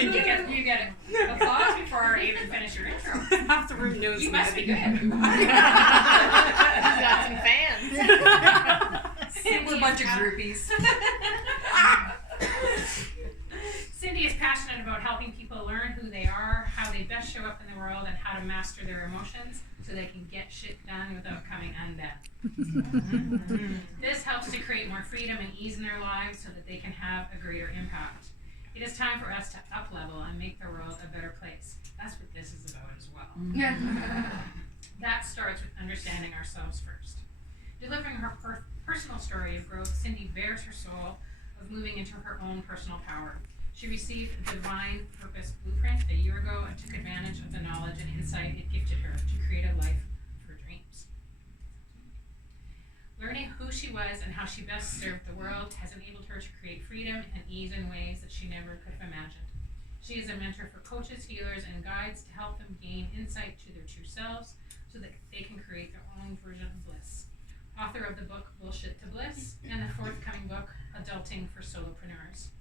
You get applause before I even finish your intro. Half the room knows. You must be good. He's got some fans. We're a bunch of groupies. Cindy is passionate about helping people learn who they are, how they best show up in the world, and how to master their emotions so they can get shit done without coming undone. This helps to create more freedom and ease in their lives so that they can have a greater impact. It is time for us to up-level and make the world a better place. That's what this is about as well. That starts with understanding ourselves first. Delivering her personal story of growth, Cindy bears her soul of moving into her own personal power. She received a divine purpose blueprint a year ago and took advantage of the knowledge and insight it gifted her to create a life of her dreams. Learning who she was and how she best served the world has enabled her to create freedom and ease in ways that she never could have imagined. She is a mentor for coaches, healers, and guides to help them gain insight to their true selves so that they can create their own version of bliss. Author of the book Bullshit to Bliss and the forthcoming book Adulting for Solopreneurs.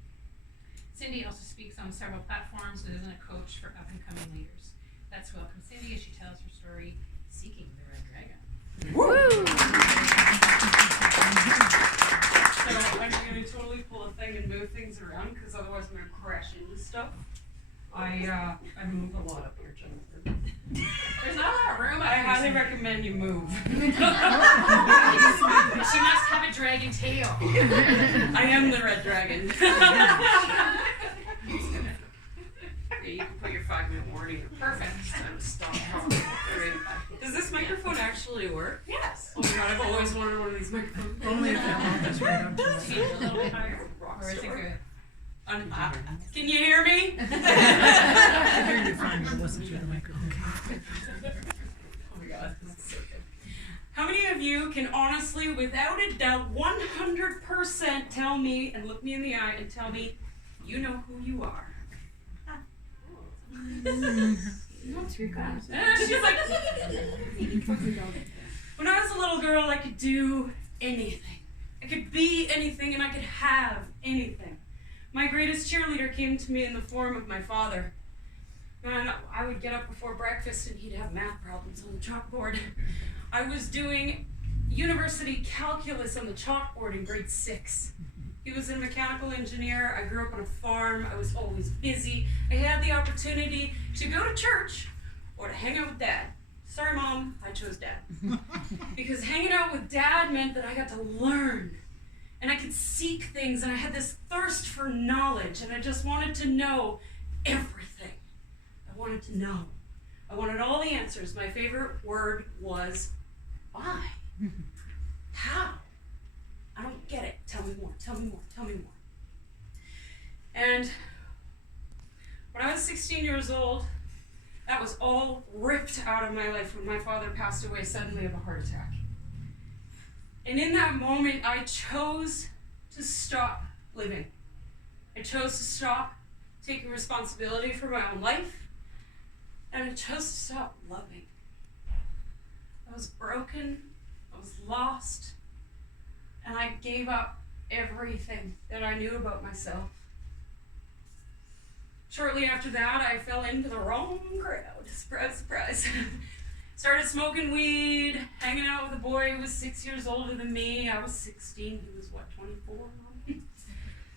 Cindy also speaks on several platforms and is a coach for up-and-coming leaders. Let's welcome Cindy as she tells her story, Seeking the Red Dragon. Woo! So I'm going to totally pull a thing and move things around because otherwise I'm going to crash into stuff. I move a lot up here, Jennifer. There's not a lot of room. I highly recommend you move. She must have a dragon tail. I am the red dragon. You can put your 5-minute warning. Perfect. Stop talking. Does this microphone actually work? Yes. Oh my god, I've always wanted one of these microphones. Only if the office right up to us. Speak a little bit higher, or is it good? Can you hear me? I hear you fine, but listen through the microphone. Oh my god, this is so good. How many of you can honestly, without a doubt, 100% tell me and look me in the eye and tell me you know who you are? Not too bad. She's like, when I was a little girl, I could do anything. I could be anything and I could have anything. My greatest cheerleader came to me in the form of my father. And I would get up before breakfast and he'd have math problems on the chalkboard. I was doing university calculus on the chalkboard in grade 6. He was a mechanical engineer. I grew up on a farm. I was always busy. I had the opportunity to go to church or to hang out with Dad. Sorry, Mom, I chose Dad. Because hanging out with Dad meant that I got to learn. And I could seek things, and I had this thirst for knowledge, and I just wanted to know everything. I wanted to know. I wanted all the answers. My favorite word was why? How? I don't get it. Tell me more, tell me more, tell me more. And when I was 16 years old, that was all ripped out of my life when my father passed away suddenly of a heart attack. And in that moment, I chose to stop living. I chose to stop taking responsibility for my own life, and I chose to stop loving. I was broken, I was lost, and I gave up everything that I knew about myself. Shortly after that, I fell into the wrong crowd. Surprise, surprise. Started smoking weed, hanging out with a boy who was 6 years older than me. I was 16, he was what, 24?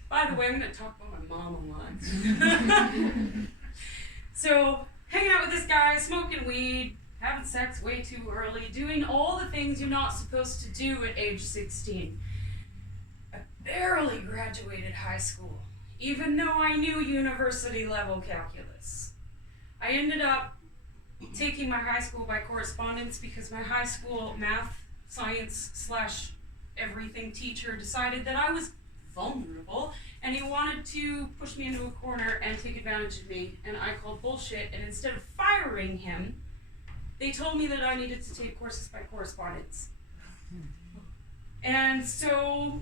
By the way, I'm gonna talk about my mom a lot. So, hanging out with this guy, smoking weed, having sex way too early, doing all the things you're not supposed to do at age 16. I barely graduated high school, even though I knew university level calculus. I ended up taking my high school by correspondence because my high school math, science / everything teacher decided that I was vulnerable and he wanted to push me into a corner and take advantage of me, and I called bullshit, and instead of firing him, they told me that I needed to take courses by correspondence. And so,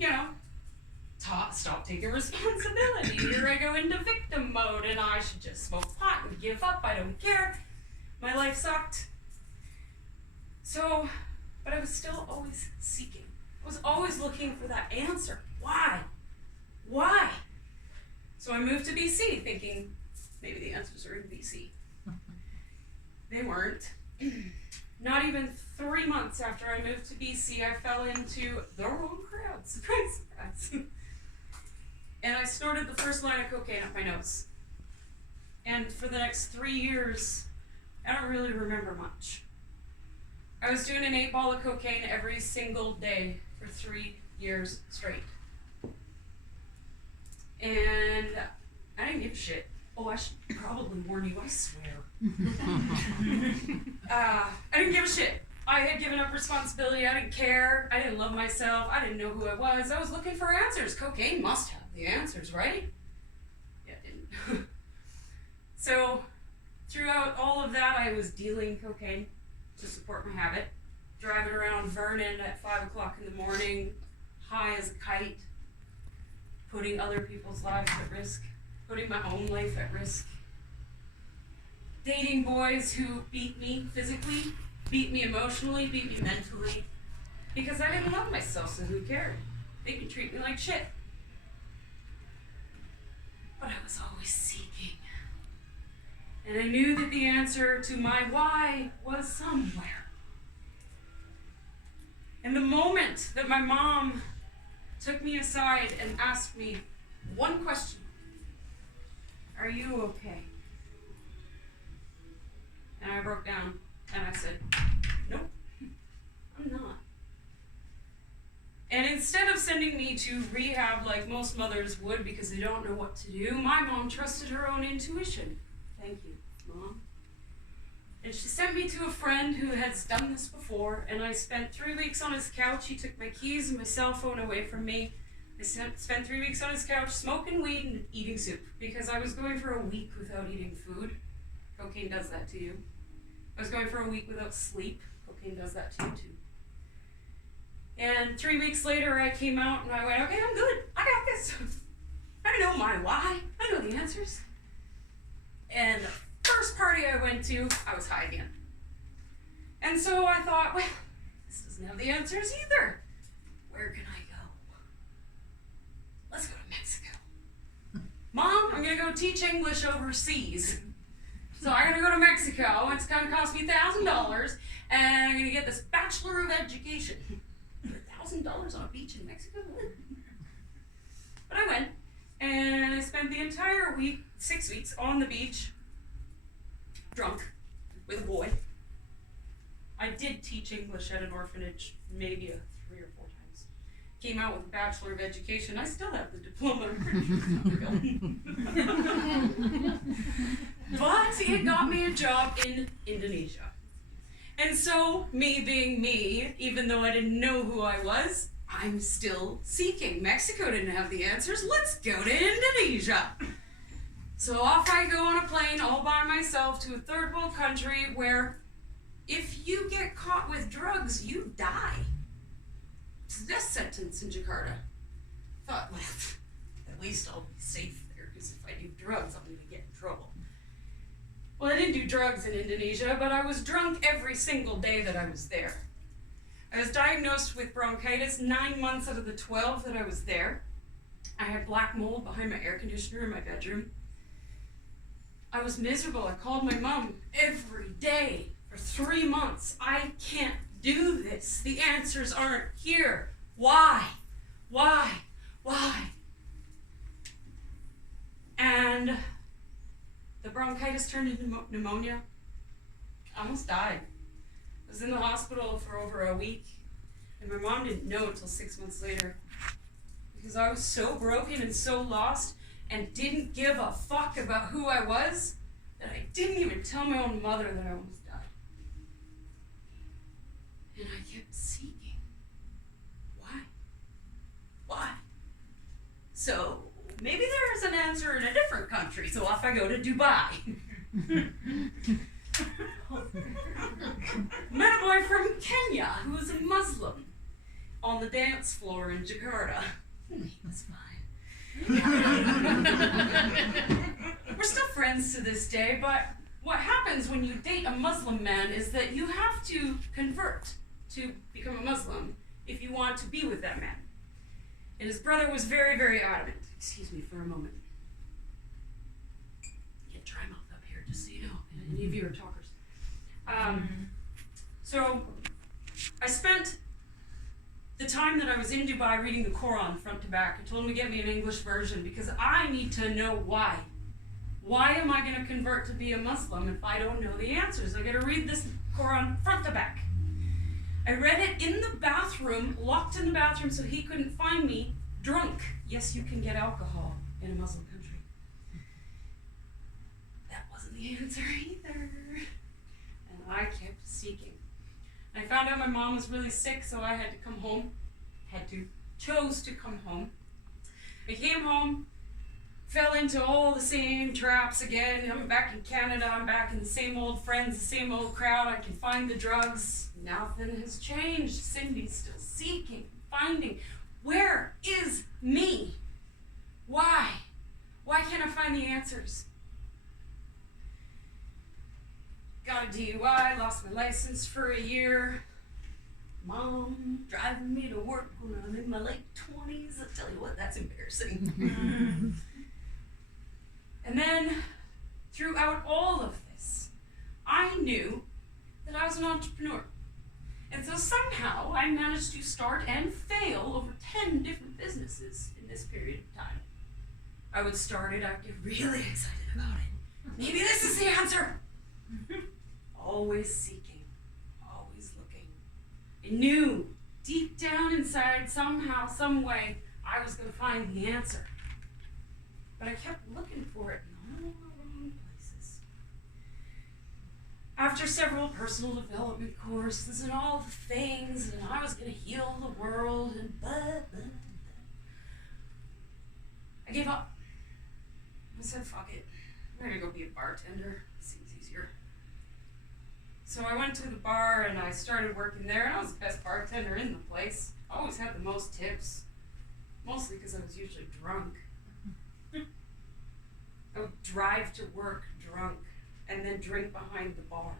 stop taking responsibility. Here I go into victim mode and I should just smoke pot and give up, I don't care. My life sucked. So, but I was still always seeking. I was always looking for that answer. Why? Why? So I moved to BC thinking, maybe the answers are in BC. They weren't. Not even 3 months after I moved to BC, I fell into the wrong crowd. Surprise, surprise. And I snorted the first line of cocaine up my nose. And for the next 3 years, I don't really remember much. I was doing an 8 ball of cocaine every single day for 3 years straight. And I didn't give a shit. Oh, I should probably warn you, I swear. I didn't give a shit. I had given up responsibility. I didn't care. I didn't love myself. I didn't know who I was. I was looking for answers. Cocaine must have the answers, right? Yeah, it didn't. So, throughout all of that, I was dealing cocaine to support my habit, driving around Vernon at 5 o'clock in the morning, high as a kite, putting other people's lives at risk, putting my own life at risk, dating boys who beat me physically, beat me emotionally, beat me mentally, because I didn't love myself, so who cared? They could treat me like shit. But I was always seeking. And I knew that the answer to my why was somewhere. And the moment that my mom took me aside and asked me one question, "Are you okay?" And I broke down and I said, "Nope, I'm not." And instead of sending me to rehab like most mothers would because they don't know what to do, my mom trusted her own intuition. Thank you, Mom. And she sent me to a friend who has done this before, and I spent 3 weeks on his couch. He took my keys and my cell phone away from me. I spent 3 weeks on his couch smoking weed and eating soup because I was going for a week without eating food. Cocaine does that to you. I was going for a week without sleep. Cocaine does that to you too. And 3 weeks later I came out and I went, okay, I'm good. I got this. I know my why. I know the answers. And the first party I went to, I was high again. And so I thought, well, this doesn't have the answers either. Where can I go? Let's go to Mexico. Mom, I'm gonna go teach English overseas. So I'm gonna go to Mexico. It's gonna cost me $1,000, and I'm gonna get this Bachelor of Education. $1,000 on a beach in Mexico? But I went, and I spent the entire week, 6 weeks, on the beach, drunk, with a boy. I did teach English at an orphanage, maybe 3 or 4 times. Came out with a Bachelor of Education. I still have the diploma. I'm pretty sure it's not real. But it got me a job in Indonesia. And so, me being me, even though I didn't know who I was, I'm still seeking. Mexico didn't have the answers. Let's go to Indonesia. So off I go on a plane all by myself to a third world country where if you get caught with drugs, you die. It's a death sentence in Jakarta. Thought, well, at least I'll be safe there, because if I do drugs, I'm going to get in trouble. Well, I didn't do drugs in Indonesia, but I was drunk every single day that I was there. I was diagnosed with bronchitis 9 months out of the 12 that I was there. I had black mold behind my air conditioner in my bedroom. I was miserable. I called my mom every day for 3 months. I can't do this. The answers aren't here. Why? Why? Why? And the bronchitis turned into pneumonia. I almost died. I was in the hospital for over a week, and my mom didn't know until 6 months later, because I was so broken and so lost and didn't give a fuck about who I was that I didn't even tell my own mother that I almost died. And I kept seeking. Why? Why? So maybe there is an answer in a different country, so off I go to Dubai. Met a boy from Kenya who was a Muslim on the dance floor in Jakarta. He was fine. We're still friends to this day, but what happens when you date a Muslim man is that you have to convert to become a Muslim if you want to be with that man. And his brother was very, very adamant. Excuse me for a moment. Get dry. beer talkers. So I spent the time that I was in Dubai reading the Quran front to back. I told him to get me an English version because I need to know why. Why am I going to convert to be a Muslim if I don't know the answers? I got to read this Quran front to back. I read it in the bathroom, locked in the bathroom so he couldn't find me, drunk. Yes, you can get alcohol in a Muslim country. That wasn't the answer either. And I kept seeking. I found out my mom was really sick, so I had to come home. Chose to come home. I came home, fell into all the same traps again. I'm back in Canada, I'm back in the same old friends, the same old crowd. I can find the drugs. Nothing has changed. Cindy's still seeking, finding. Where is me? Why? Why can't I find the answers? Got a DUI, lost my license for a year. Mom driving me to work when I'm in my late 20s. I tell you what, that's embarrassing. And then, throughout all of this, I knew that I was an entrepreneur. And so somehow I managed to start and fail over 10 different businesses in this period of time. I would start it, I'd get really excited about it. Maybe this is the answer. Always seeking, always looking. I knew deep down inside, somehow, some way, I was going to find the answer. But I kept looking for it in all the wrong places. After several personal development courses and all the things, and I was going to heal the world, and I gave up. I said, fuck it. I'm going to go be a bartender. Seems easier. So I went to the bar and I started working there, and I was the best bartender in the place. I always had the most tips, mostly because I was usually drunk. I would drive to work drunk and then drink behind the bar.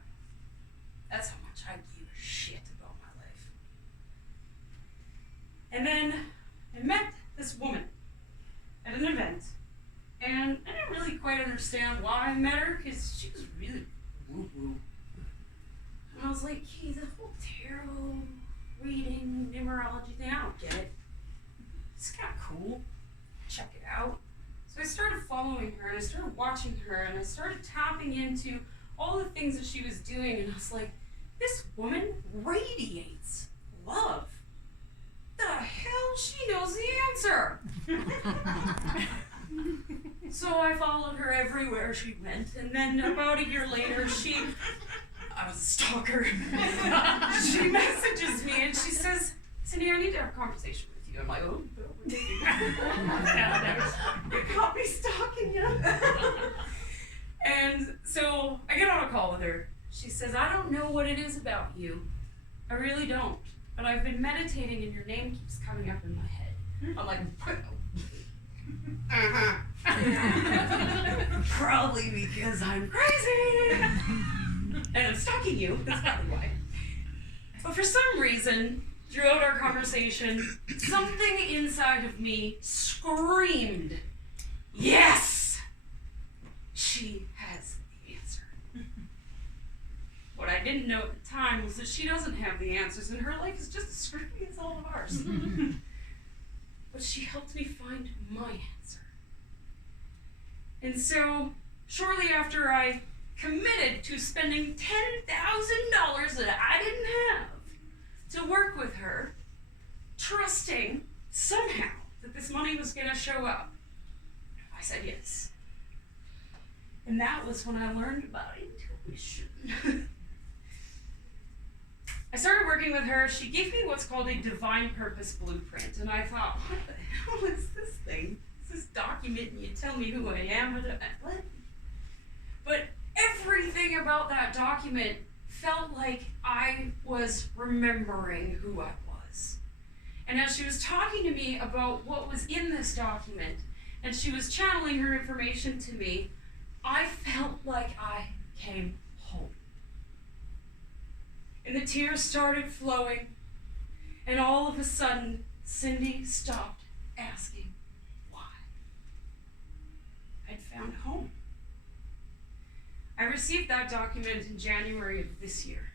That's how much I gave a shit about my life. And then I met this woman at an event, and I didn't really quite understand why I met her, because she was really woo-woo. And I was like, hey, the whole tarot reading, numerology thing, I don't get it. It's kind of cool. Check it out. So I started following her, and I started watching her, and I started tapping into all the things that she was doing, and I was like, this woman radiates love. The hell, she knows the answer. So I followed her everywhere she went, and then about a year later, I was a stalker. She messages me and she says, Cindy, I need to have a conversation with you. I'm like, oh, you caught me stalking you. And so I get on a call with her. She says, I don't know what it is about you. I really don't. But I've been meditating and your name keeps coming up in my head. I'm like, probably because I'm crazy. And I'm stalking you. That's probably why. But for some reason, throughout our conversation, something inside of me screamed, yes! She has the answer. What I didn't know at the time was that she doesn't have the answers, and her life is just as screwy as all of ours. But she helped me find my answer. And so, shortly after I committed to spending $10,000 that I didn't have to work with her, trusting somehow that this money was going to show up, I said yes. And that was when I learned about intuition. I started working with her. She gave me what's called a divine purpose blueprint, and I thought, what the hell is this thing? It's this document, and you tell me who I am. What? But everything about that document felt like I was remembering who I was. And as she was talking to me about what was in this document, and she was channeling her information to me, I felt like I came home. And the tears started flowing, and all of a sudden, Cindy stopped asking why. I'd found home. I received that document in January of this year.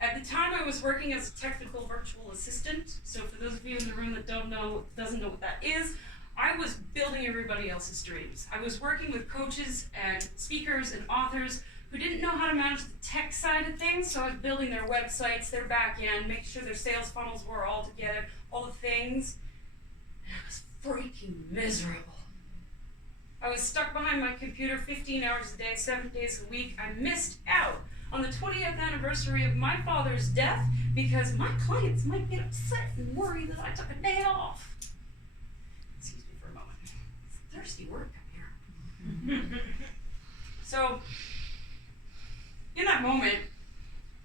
At the time, I was working as a technical virtual assistant. So for those of you in the room that doesn't know what that is, I was building everybody else's dreams. I was working with coaches and speakers and authors who didn't know how to manage the tech side of things, so I was building their websites, their back end, making sure their sales funnels were all together, all the things. And I was freaking miserable. I was stuck behind my computer 15 hours a day, 7 days a week. I missed out on the 20th anniversary of my father's death because my clients might get upset and worry that I took a day off. Excuse me for a moment. It's a thirsty word up here. So, in that moment,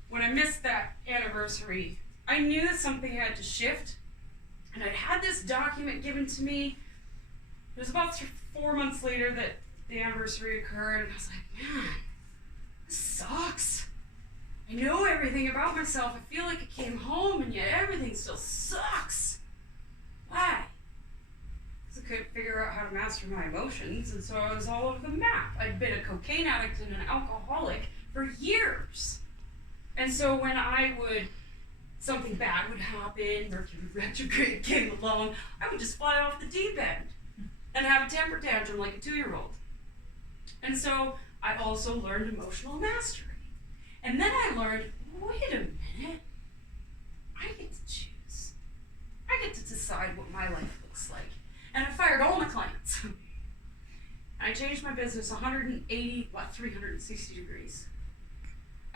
when I missed that anniversary, I knew that something had to shift. And I'd had this document given to me. It was about 4 months later that the anniversary occurred, and I was like, man, this sucks. I know everything about myself. I feel like I came home, and yet everything still sucks. Why? Because I couldn't figure out how to master my emotions, and so I was all over the map. I'd been a cocaine addict and an alcoholic for years. And so when something bad would happen, Mercury retrograde came along, I would just fly off the deep end and have a temper tantrum like a 2-year-old. And so I also learned emotional mastery. And then I learned, wait a minute, I get to choose. I get to decide what my life looks like. And I fired all my clients. I changed my business 360 degrees.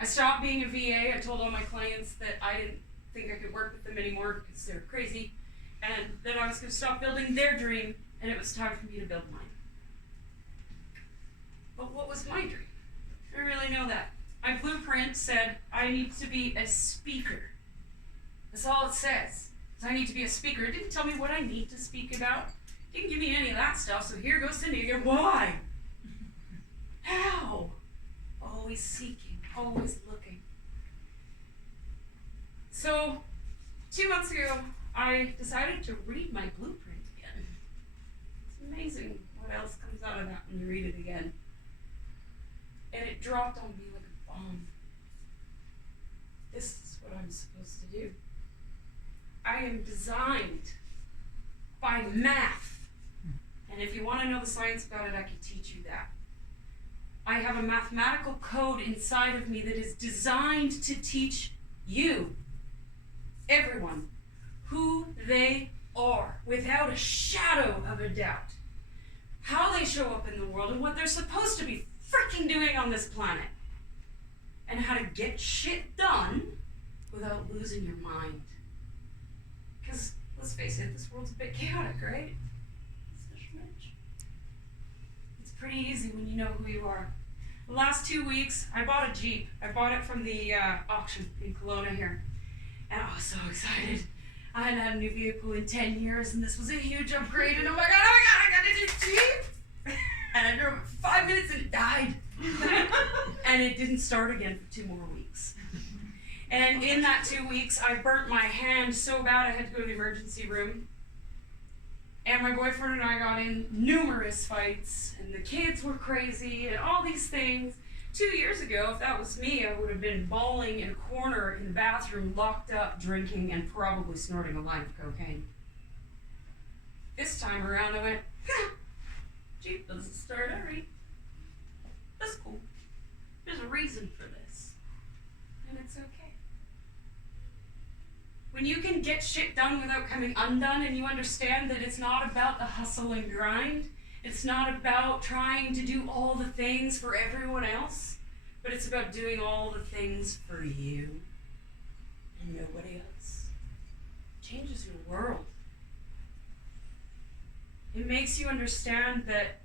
I stopped being a VA. I told all my clients that I didn't think I could work with them anymore because they were crazy, and that I was going to stop building their dream, and it was time for me to build mine. But what was my dream? I don't really know that. My blueprint said I need to be a speaker. That's all it says. I need to be a speaker. It didn't tell me what I need to speak about. It didn't give me any of that stuff, so here goes Cindy again. Why? How? Always seeking, always looking. So, 2 months ago, I decided to read my blueprint again. It's amazing what else comes out of that when you read it again. And it dropped on me like a bomb. This is what I'm supposed to do. I am designed by math. And if you want to know the science about it, I can teach you that. I have a mathematical code inside of me that is designed to teach you, everyone, who they are without a shadow of a doubt. How they show up in the world and what they're supposed to be freaking doing on this planet. And how to get shit done without losing your mind. Because, let's face it, this world's a bit chaotic, right? It's pretty easy when you know who you are. The last 2 weeks, I bought a Jeep. I bought it from the auction in Kelowna here. And I was so excited. I hadn't had a new vehicle in 10 years, and this was a huge upgrade. And oh my god, I got a new Jeep! And I drove it for 5 minutes and it died. And it didn't start again for 2 more weeks. And in that 2 weeks, I burnt my hand so bad I had to go to the emergency room. And my boyfriend and I got in numerous fights, and the kids were crazy, and all these things. 2 years ago, if that was me, I would have been bawling in a corner in the bathroom, locked up, drinking, and probably snorting a line of cocaine. This time around, I went, Jeep doesn't start, alright. That's cool. There's a reason for this. And it's okay. When you can get shit done without coming undone, and you understand that it's not about the hustle and grind, it's not about trying to do all the things for everyone else, but it's about doing all the things for you and nobody else. It changes your world. It makes you understand that